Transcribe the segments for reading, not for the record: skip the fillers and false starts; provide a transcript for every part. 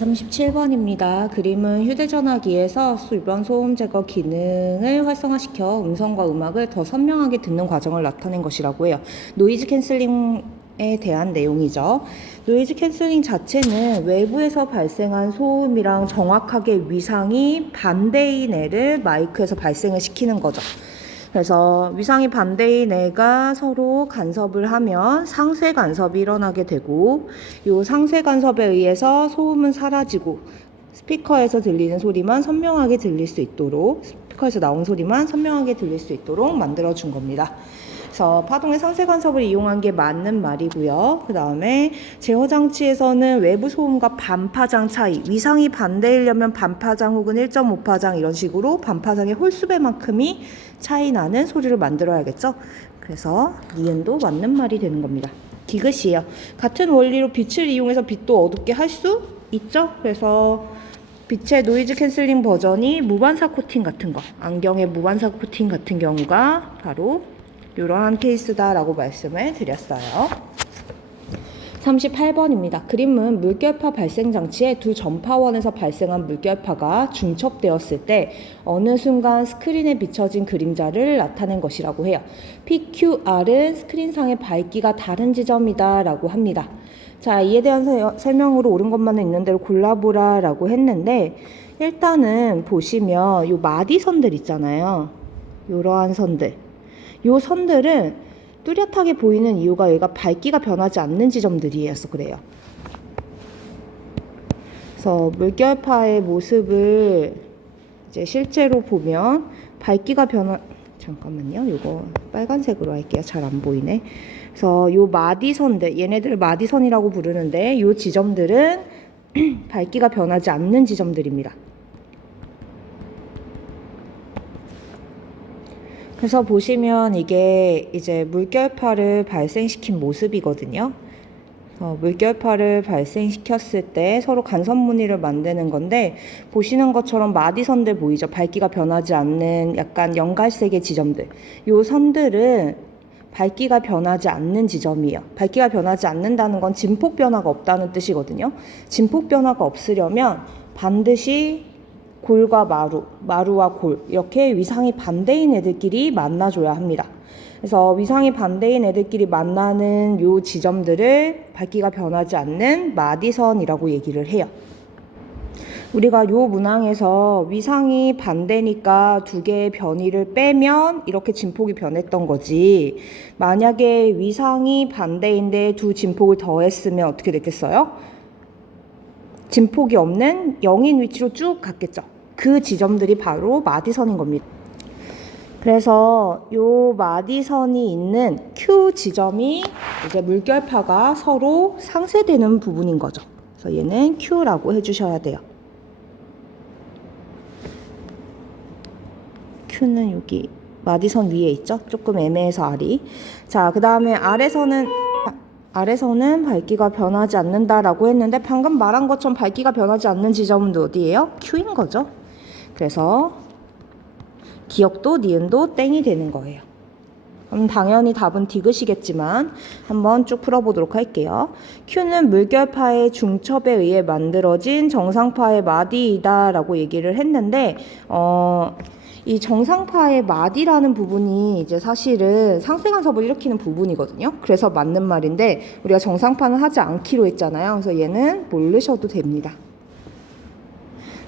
37번입니다. 그림은 휴대전화기에서 주변 소음 제거 기능을 활성화시켜 음성과 음악을 더 선명하게 듣는 과정을 나타낸 것이라고 해요. 노이즈 캔슬링에 대한 내용이죠. 노이즈 캔슬링 자체는 외부에서 발생한 소음이랑 정확하게 위상이 반대인 애를 마이크에서 발생을 시키는 거죠. 그래서 위상이 반대인 애가 서로 간섭을 하면 상쇄 간섭이 일어나게 되고, 이 상쇄 간섭에 의해서 소음은 사라지고 스피커에서 들리는 소리만 선명하게 들릴 수 있도록, 스피커에서 나온 소리만 선명하게 들릴 수 있도록 만들어준 겁니다. 그래서 파동의 상쇄 간섭을 이용한 게 맞는 말이고요. 그 다음에 제어 장치에서는 외부 소음과 반파장 차이, 위상이 반대이려면 반파장 혹은 1.5파장 이런 식으로 반파장의 홀수배만큼이 차이 나는 소리를 만들어야겠죠. 그래서 니은도 맞는 말이 되는 겁니다. 디귿이에요. 같은 원리로 빛을 이용해서 빛도 어둡게 할 수 있죠. 그래서 빛의 노이즈 캔슬링 버전이 무반사 코팅 같은 거, 안경의 무반사 코팅 같은 경우가 바로 이러한 케이스다라고 말씀을 드렸어요. 38번입니다. 그림은 물결파 발생 장치에 두 전파원에서 발생한 물결파가 중첩되었을 때 어느 순간 스크린에 비춰진 그림자를 나타낸 것이라고 해요. PQR은 스크린상의 밝기가 다른 지점이다 라고 합니다. 자, 이에 대한 설명으로 옳은 것만은 있는 대로 골라보라 라고 했는데, 일단은 보시면 요 마디선들 있잖아요. 요러한 선들. 요 선들은 뚜렷하게 보이는 이유가 얘가 밝기가 변하지 않는 지점들이어서 그래요. 그래서 물결파의 모습을 이제 실제로 보면 밝기가 잠깐만요. 요거 빨간색으로 할게요. 잘 안 보이네. 그래서 요 마디선들, 얘네들 마디선이라고 부르는데 요 지점들은 밝기가 변하지 않는 지점들입니다. 그래서 보시면 이게 이제 물결파를 발생시킨 모습이거든요. 물결파를 발생시켰을 때 서로 간섭 무늬를 만드는 건데, 보시는 것처럼 마디선들 보이죠? 밝기가 변하지 않는 약간 연갈색의 지점들. 요 선들은 밝기가 변하지 않는 지점이에요. 밝기가 변하지 않는다는 건 진폭 변화가 없다는 뜻이거든요. 진폭 변화가 없으려면 반드시 골과 마루와 골, 이렇게 위상이 반대인 애들끼리 만나줘야 합니다. 그래서 위상이 반대인 애들끼리 만나는 요 지점들을 밝기가 변하지 않는 마디선이라고 얘기를 해요. 우리가 요 문항에서 위상이 반대니까 두 개의 변이를 빼면 이렇게 진폭이 변했던 거지, 만약에 위상이 반대인데 두 진폭을 더했으면 어떻게 됐겠어요? 진폭이 없는 0인 위치로 쭉 갔겠죠. 그 지점들이 바로 마디선인 겁니다. 그래서 요 마디선이 있는 Q 지점이 이제 물결파가 서로 상쇄되는 부분인 거죠. 그래서 얘는 Q라고 해주셔야 돼요. Q는 여기 마디선 위에 있죠. 조금 애매해서 R이. 자, 그 다음에 아래서는 밝기가 변하지 않는다라고 했는데, 방금 말한 것처럼 밝기가 변하지 않는 지점은 어디예요? Q인 거죠. 그래서 기억도 니은도 땡이 되는 거예요. 그럼 당연히 답은 디귿이겠지만 한번 쭉 풀어보도록 할게요. Q는 물결파의 중첩에 의해 만들어진 정상파의 마디이다 라고 얘기를 했는데, 이 정상파의 마디라는 부분이 이제 사실은 상쇄간섭을 일으키는 부분이거든요. 그래서 맞는 말인데, 우리가 정상파는 하지 않기로 했잖아요. 그래서 얘는 모르셔도 됩니다.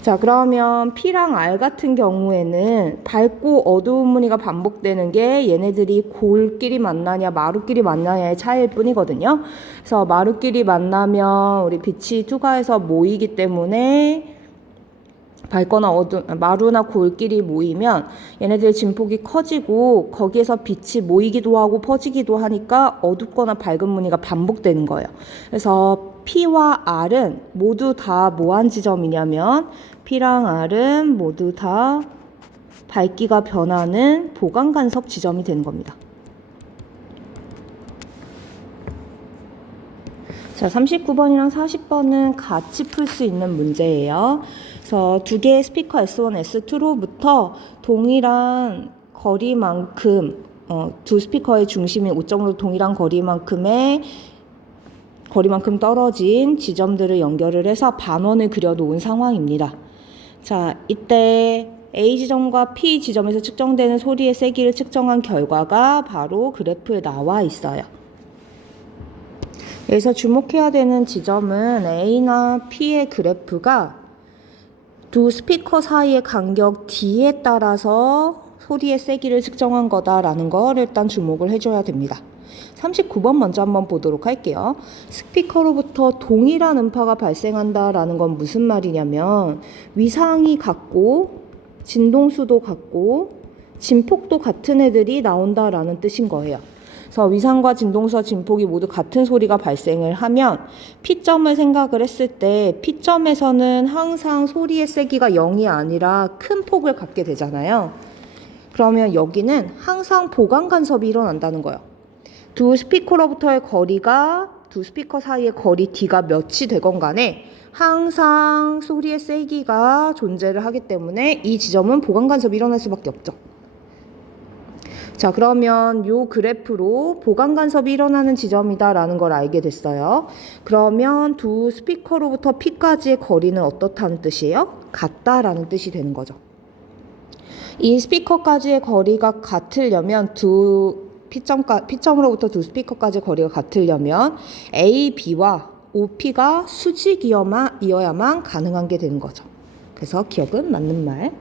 자, 그러면 P랑 R 같은 경우에는 밝고 어두운 무늬가 반복되는 게 얘네들이 골끼리 만나냐 마루끼리 만나냐의 차이일 뿐이거든요. 그래서 마루끼리 만나면 우리 빛이 투과해서 모이기 때문에, 밝거나 마루나 골끼리 모이면 얘네들 진폭이 커지고 거기에서 빛이 모이기도 하고 퍼지기도 하니까 어둡거나 밝은 무늬가 반복되는 거예요. 그래서 P와 R은 모두 다 뭐한 지점이냐면, P랑 R은 모두 다 밝기가 변하는 보강 간섭 지점이 되는 겁니다. 자, 39번이랑 40번은 같이 풀 수 있는 문제예요. 그래서 두 개의 스피커 S1, S2로부터 동일한 거리만큼, 두 스피커의 중심인 5점으로 동일한 거리만큼의 거리만큼 떨어진 지점들을 연결을 해서 반원을 그려놓은 상황입니다. 자, 이때 A 지점과 P 지점에서 측정되는 소리의 세기를 측정한 결과가 바로 그래프에 나와 있어요. 여기서 주목해야 되는 지점은 A나 P의 그래프가 두 스피커 사이의 간격 D에 따라서 소리의 세기를 측정한 거다라는 걸 일단 주목을 해줘야 됩니다. 39번 먼저 한번 보도록 할게요. 스피커로부터 동일한 음파가 발생한다라는 건 무슨 말이냐면 위상이 같고 진동수도 같고 진폭도 같은 애들이 나온다라는 뜻인 거예요. 그래서 위상과 진동수와 진폭이 모두 같은 소리가 발생을 하면 P점을 생각을 했을 때 P점에서는 항상 소리의 세기가 0이 아니라 큰 폭을 갖게 되잖아요. 그러면 여기는 항상 보강 간섭이 일어난다는 거예요. 두 스피커로부터의 거리가 두 스피커 사이의 거리 D가 몇이 되건 간에 항상 소리의 세기가 존재를 하기 때문에 이 지점은 보강 간섭이 일어날 수밖에 없죠. 자, 그러면 요 그래프로 보강 간섭이 일어나는 지점이다라는 걸 알게 됐어요. 그러면 두 스피커로부터 P까지의 거리는 어떻다는 뜻이에요? 같다라는 뜻이 되는 거죠. 이 스피커까지의 거리가 같으려면 P점으로부터 두 스피커까지의 거리가 같으려면 A, B와 OP가 수직이어야만 가능한 게 되는 거죠. 그래서 기억은 맞는 말.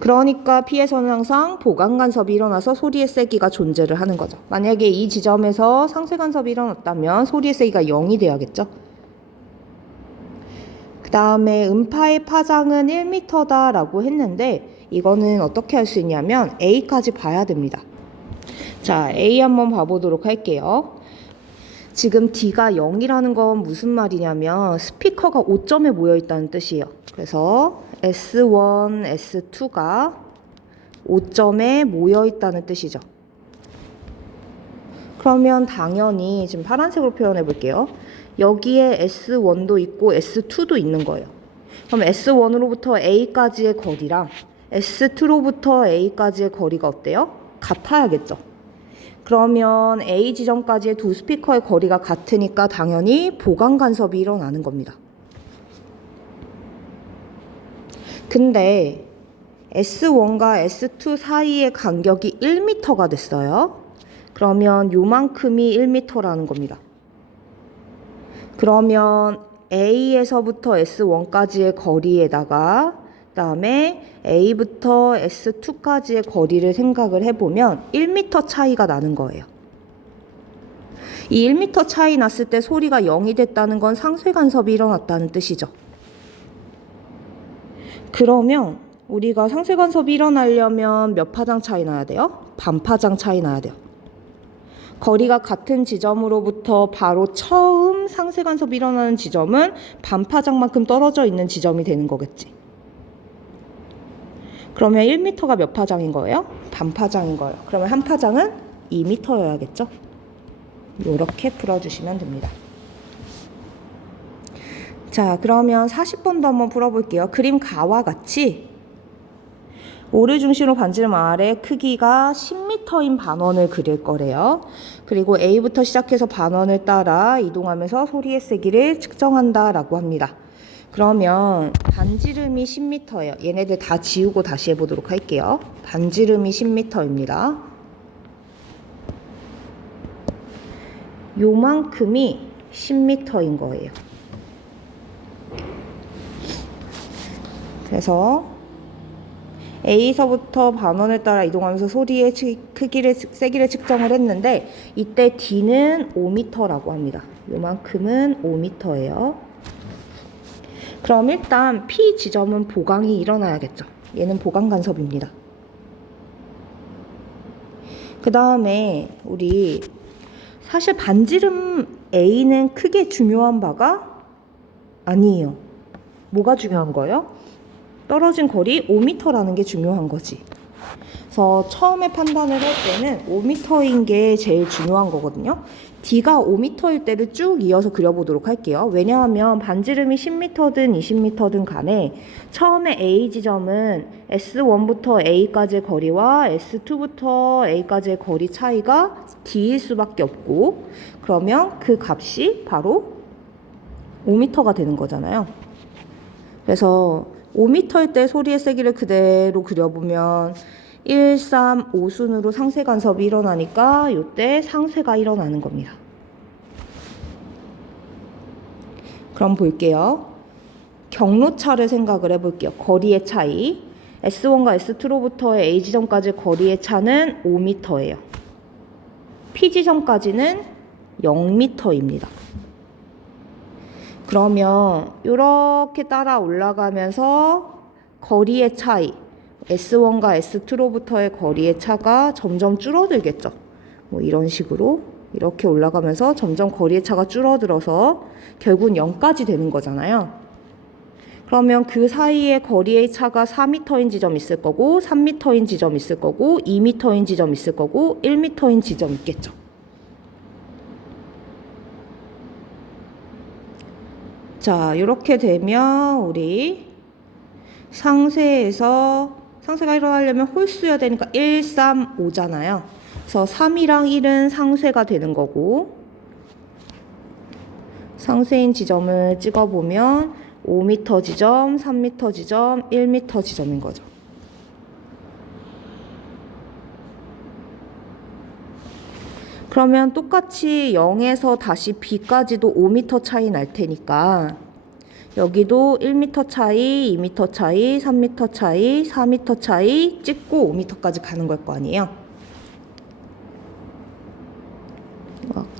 그러니까 P에서는 항상 보강 간섭이 일어나서 소리의 세기가 존재를 하는 거죠. 만약에 이 지점에서 상쇄 간섭이 일어났다면 소리의 세기가 0이 돼야겠죠. 그 다음에 음파의 파장은 1m다라고 했는데 이거는 어떻게 할 수 있냐면 A까지 봐야 됩니다. 자, A 한번 봐보도록 할게요. 지금 D가 0이라는 건 무슨 말이냐면 스피커가 5점에 모여 있다는 뜻이에요. 그래서 S1, S2가 5점에 모여 있다는 뜻이죠. 그러면 당연히 지금 파란색으로 표현해 볼게요. 여기에 S1도 있고 S2도 있는 거예요. 그럼 S1으로부터 A까지의 거리랑 S2로부터 A까지의 거리가 어때요? 같아야겠죠. 그러면 A 지점까지의 두 스피커의 거리가 같으니까 당연히 보강 간섭이 일어나는 겁니다. 근데 S1과 S2 사이의 간격이 1m가 됐어요. 그러면 요만큼이 1m라는 겁니다. 그러면 A에서부터 S1까지의 거리에다가 그다음에 A부터 S2까지의 거리를 생각을 해보면 1m 차이가 나는 거예요. 이 1m 차이 났을 때 소리가 0이 됐다는 건 상쇄 간섭이 일어났다는 뜻이죠. 그러면 우리가 상쇄 간섭이 일어나려면 몇 파장 차이 나야 돼요? 반 파장 차이 나야 돼요. 거리가 같은 지점으로부터 바로 처음 상쇄 간섭이 일어나는 지점은 반 파장만큼 떨어져 있는 지점이 되는 거겠지. 그러면 1m가 몇 파장인 거예요? 반 파장인 거예요. 그러면 한 파장은 2m여야겠죠? 이렇게 풀어주시면 됩니다. 자, 그러면 40번도 한번 풀어볼게요. 그림 가와 같이 오를 중심으로 반지름 R의 크기가 10m인 반원을 그릴 거래요. 그리고 A부터 시작해서 반원을 따라 이동하면서 소리의 세기를 측정한다라고 합니다. 그러면 반지름이 10m예요. 얘네들 다 지우고 다시 해보도록 할게요. 반지름이 10m입니다. 요만큼이 10m인 거예요. 그래서 A서부터 반원을 따라 이동하면서 소리의 세기를 측정을 했는데 이때 D는 5m라고 합니다. 요만큼은 5m예요. 그럼 일단 P 지점은 보강이 일어나야겠죠. 얘는 보강 간섭입니다. 그 다음에 우리 사실 반지름 A는 크게 중요한 바가 아니에요. 뭐가 중요한 거예요? 떨어진 거리 5m라는 게 중요한 거지. 그래서 처음에 판단을 할 때는 5m인 게 제일 중요한 거거든요. D가 5m일 때를 쭉 이어서 그려보도록 할게요. 왜냐하면 반지름이 10m든 20m든 간에 처음에 A 지점은 S1부터 A까지의 거리와 S2부터 A까지의 거리 차이가 D일 수밖에 없고, 그러면 그 값이 바로 5m가 되는 거잖아요. 그래서 5m일 때 소리의 세기를 그대로 그려보면 1, 3, 5순으로 상세 간섭이 일어나니까 이때 상세가 일어나는 겁니다. 그럼 볼게요. 경로차를 생각을 해볼게요. 거리의 차이. S1과 S2로부터의 A 지점까지 거리의 차는 5m예요. P 지점까지는 0m입니다. 그러면 이렇게 따라 올라가면서 거리의 차이, S1과 S2로부터의 거리의 차가 점점 줄어들겠죠. 뭐 이런 식으로 이렇게 올라가면서 점점 거리의 차가 줄어들어서 결국은 0까지 되는 거잖아요. 그러면 그 사이에 거리의 차가 4m인 지점 있을 거고, 3m인 지점 있을 거고, 2m인 지점 있을 거고, 1m인 지점 있겠죠. 자, 이렇게 되면 우리 상세가 일어나려면 홀수여야 되니까 1, 3, 5잖아요. 그래서 3이랑 1은 상세가 되는 거고, 상세인 지점을 찍어보면 5m 지점, 3m 지점, 1m 지점인 거죠. 그러면 똑같이 0에서 다시 B까지도 5m 차이 날 테니까 여기도 1m 차이, 2m 차이, 3m 차이, 4m 차이 찍고 5m까지 가는 걸 거 아니에요.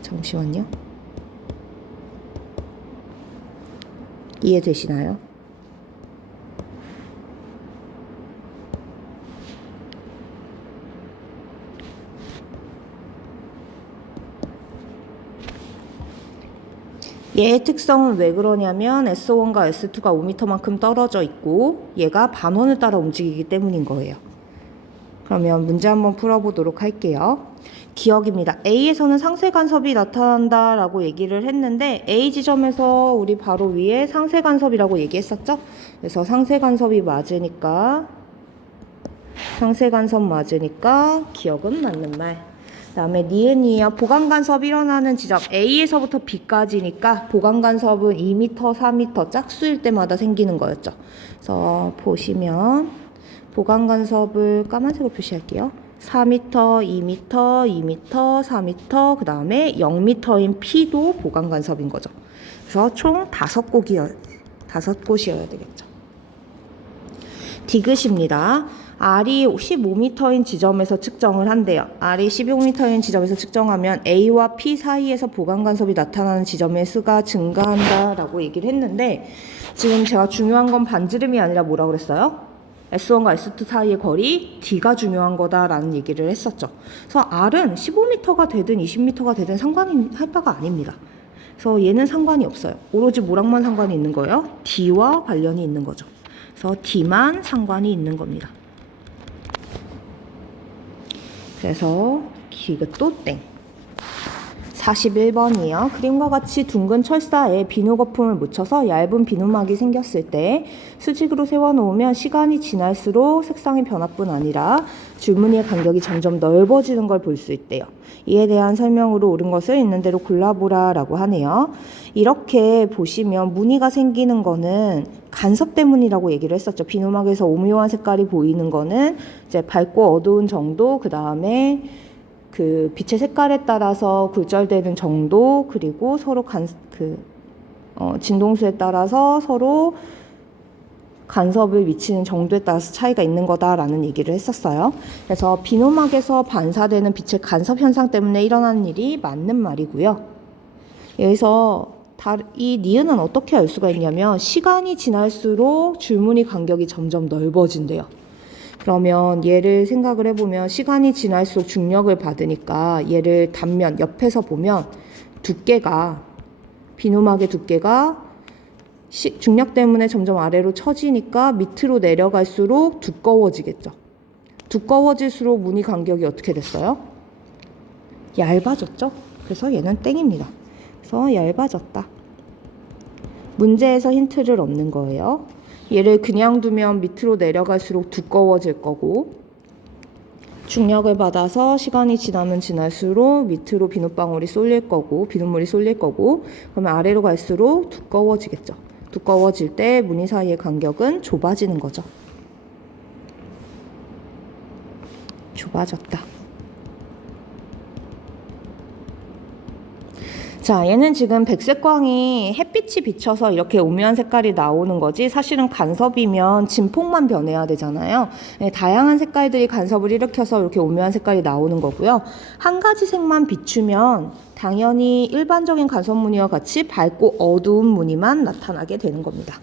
잠시만요. 이해되시나요? 얘의 특성은 왜 그러냐면 S1과 S2가 5m만큼 떨어져 있고 얘가 반원을 따라 움직이기 때문인 거예요. 그러면 문제 한번 풀어보도록 할게요. 기억입니다. A에서는 상세 간섭이 나타난다 라고 얘기를 했는데 A 지점에서 우리 바로 위에 상세 간섭이라고 얘기했었죠? 그래서 상세 간섭이 맞으니까 기억은 맞는 말. 그 다음에 니은이에요. 보강간섭이 일어나는 지점 A에서부터 B까지니까 보강간섭은 2m, 4m 짝수일 때마다 생기는 거였죠. 그래서 보시면 보강간섭을 까만색으로 표시할게요. 4m, 2m, 2m, 4m, 그 다음에 0m인 P도 보강간섭인 거죠. 그래서 총 5곳이어야 되겠죠. 디귿입니다. R이 15m인 지점에서 측정을 한대요. R이 15m인 지점에서 측정하면 A와 P 사이에서 보강간섭이 나타나는 지점의 수가 증가한다 라고 얘기를 했는데, 지금 제가 중요한 건 반지름이 아니라 뭐라고 그랬어요? S1과 S2 사이의 거리 D가 중요한 거다라는 얘기를 했었죠. 그래서 R은 15m가 되든 20m가 되든 상관이 할 바가 아닙니다. 그래서 얘는 상관이 없어요. 오로지 뭐랑만 상관이 있는 거예요? D와 관련이 있는 거죠. 그래서 D만 상관이 있는 겁니다. 그래서 기긋도 땡. 41번이요. 그림과 같이 둥근 철사에 비누 거품을 묻혀서 얇은 비누막이 생겼을 때 수직으로 세워놓으면 시간이 지날수록 색상의 변화뿐 아니라 줄무늬의 간격이 점점 넓어지는 걸 볼 수 있대요. 이에 대한 설명으로 옳은 것을 있는 대로 골라보라 라고 하네요. 이렇게 보시면 무늬가 생기는 거는 간섭 때문이라고 얘기를 했었죠. 비누막에서 오묘한 색깔이 보이는 거는 이제 밝고 어두운 정도, 그 다음에 그 빛의 색깔에 따라서 굴절되는 정도, 그리고 서로 진동수에 따라서 서로 간섭을 미치는 정도에 따라서 차이가 있는 거다라는 얘기를 했었어요. 그래서 비누막에서 반사되는 빛의 간섭 현상 때문에 일어나는 일이 맞는 말이고요. 여기서 이 니은은 어떻게 알 수가 있냐면 시간이 지날수록 줄무늬 간격이 점점 넓어진대요. 그러면 얘를 생각을 해보면 시간이 지날수록 중력을 받으니까 얘를 단면 옆에서 보면 비누막의 두께가 중력 때문에 점점 아래로 처지니까 밑으로 내려갈수록 두꺼워지겠죠. 두꺼워질수록 무늬 간격이 어떻게 됐어요? 얇아졌죠? 그래서 얘는 땡입니다. 그래서 얇아졌다. 문제에서 힌트를 얻는 거예요. 얘를 그냥 두면 밑으로 내려갈수록 두꺼워질 거고, 중력을 받아서 시간이 지나면 지날수록 밑으로 비눗방울이 쏠릴 거고, 비눗물이 쏠릴 거고, 그러면 아래로 갈수록 두꺼워지겠죠. 두꺼워질 때 무늬 사이의 간격은 좁아지는 거죠. 좁아졌다. 자, 얘는 지금 백색광이 햇빛이 비쳐서 이렇게 오묘한 색깔이 나오는 거지, 사실은 간섭이면 진폭만 변해야 되잖아요. 네, 다양한 색깔들이 간섭을 일으켜서 이렇게 오묘한 색깔이 나오는 거고요. 한 가지 색만 비추면 당연히 일반적인 간섭 무늬와 같이 밝고 어두운 무늬만 나타나게 되는 겁니다.